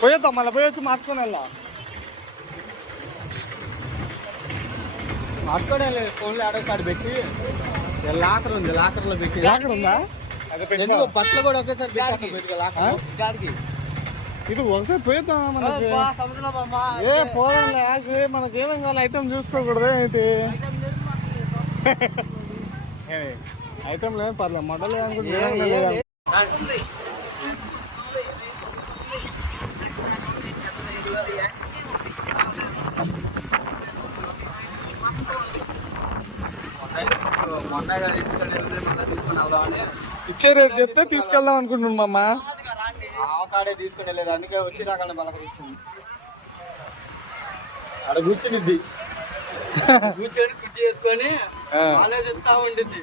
పోయేద్దాం, మళ్ళీ పోయొచ్చు మార్చుకొని వెళ్దాం. మార్చుకోవడం ఫోన్లో ఆడో కార్డు పెట్టి లాకర్ ఉంది, లాకర్లో పెట్టి. లాకర్ ఉందా? ఎందుకు బట్టలు కూడా ఒకేసారి లాకర్. ఇది ఒకసారి పోయేద్దాం. మనకి ఏ పోదాంలే, మనకేమేం కావాలి ఐటమ్ చూసుకోకూడదు ఏంటి? ఐటమ్ లేదు పర్లేదు, మటన్ అనుకుంటే ఇచ్చే రేటు చెప్తే తీసుకెళ్దాం అనుకుంటున్నాను మా అమ్మ. ఆవకాడే తీసుకుని వెళ్ళలేదు, అందుకే వచ్చి నాకన్నా పలకరించింది. అక్కడ కూర్చునిద్ది, కూర్చొని కుర్చీ వేసుకొని కాలేజ్ ఎత్తా ఉండిద్ది.